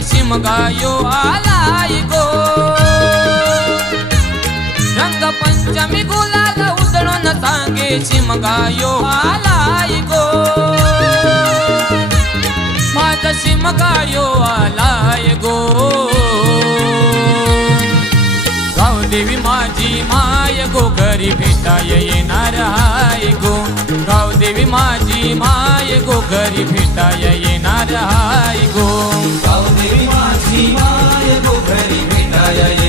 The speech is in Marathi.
शिमगायो आलाय गो रंग पंचमी गुलाल उधळून सांगे शिमगायो आलाय गो माझा शिमगायो आलाय गो गावदेवी माझी माय गो घरी भेटाय येणार हाय गो गावदेवी माझी माय गो घरी भेटाय येणार हाय गो गावदेवी माझी माय गो घरी भेटाय